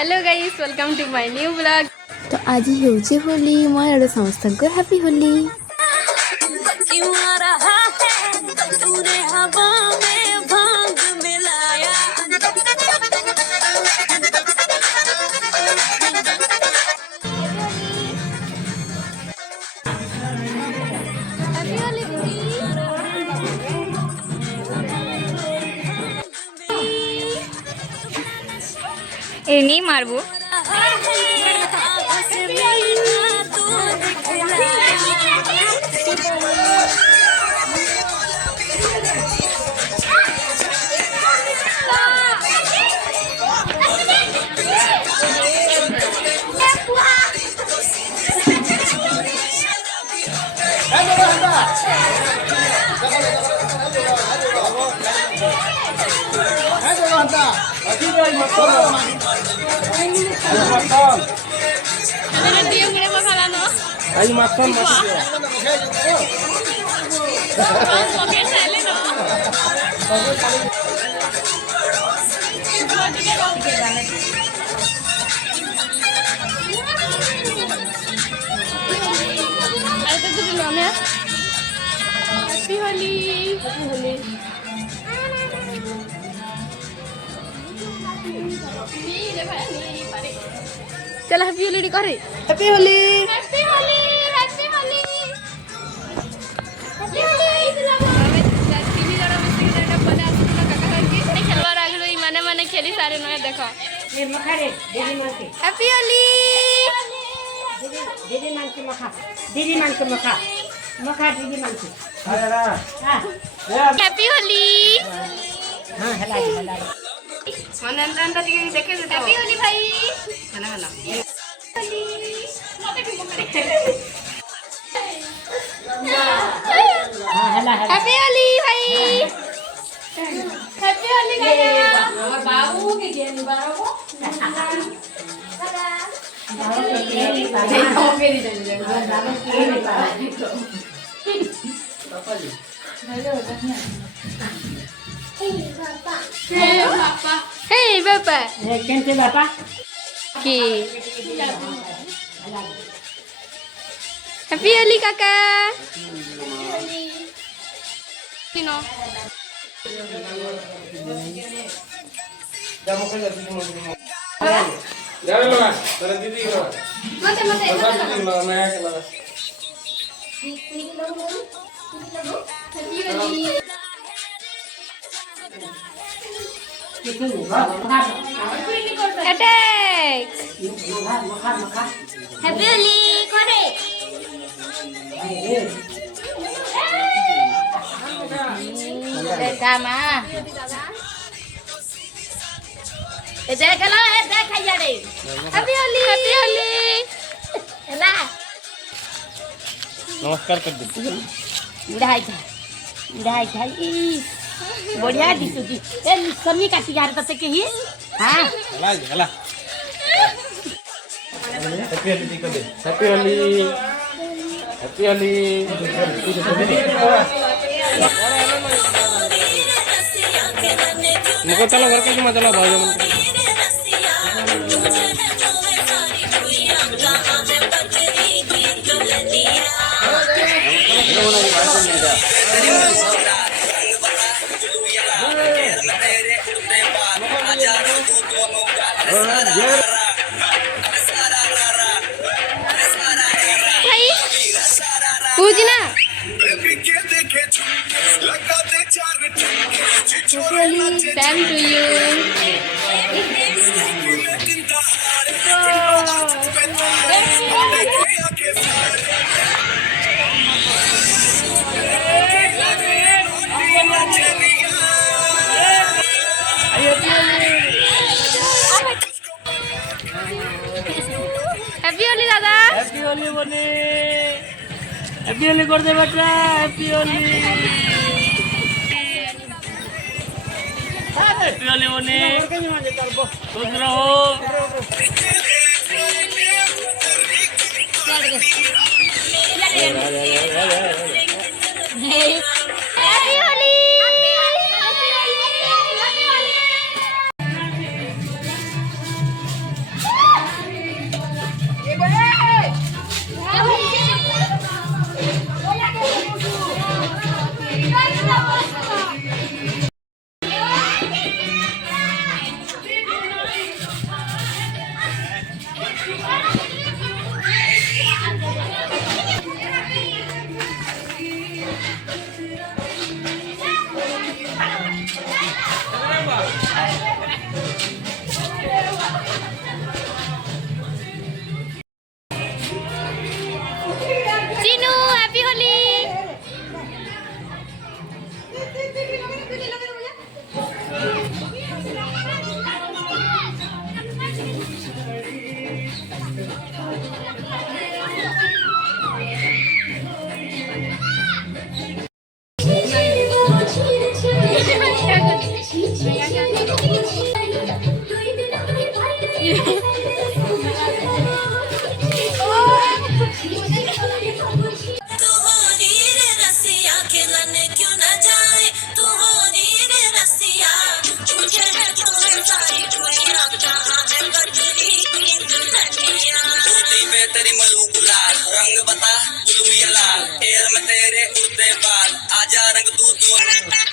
Hello guys, welcome to my new blog. तो आज ही होली मोर समस्त को हैप्पी होली। ए नहीं मारबो। Ayo makan masuk ya. Happy Holi. चल हैप्पी होली करे। Happy Holi. Happy Holi, happy Holi, happy Holi. तीन जण मिसिक रेडा बने आसुना काका करके ने खेलवार आगलो ई माने माने खेली सारे नय देखो ये मखारे दीदी मानके हैप्पी होली। दीदी मानके मखा दीदी मानके मखा मखा दीदी मानके Ayo हां हैप्पी होली। हां हला हला मन अंदर टिके देखे दे। हैप्पी होली भाई। हला हला हां हला हला हैप्पी होली भाई। हैप्पी होली काका। और बाबू के गेली बाबू हे बाबा केंते बापा की हैप्पी होली काका। किनो Jangan lupa, dari titik lupa. मते मते Pasal titik lupa, naik lupa. Happy Holi. Attack happy Holi करे। दामा ए देख लो ए देख या रे हैप्पी होली, हैप्पी होली। हला Namaskar कर दीजिए. उड़ाई था ई बढ़िया दिसुती ए समी काटी यार तते के ही हां Hela, hela. Happy Holi कर दे. Happy Holi. Happy Holi. मुझे चलो घर के मत चलो भाई जमन. भाई पूजना same to you. Happy Holi दादा। Happy Holi बोले. Happy Holi कर दे बेटा. Happy Holi. Happy Holi बोले. खुश रहो. हैप्पी होली। तेरी मलूक लाल रंग बता ब्लू या लाल एयर में तेरे उड़ते बाल आजा रंग तू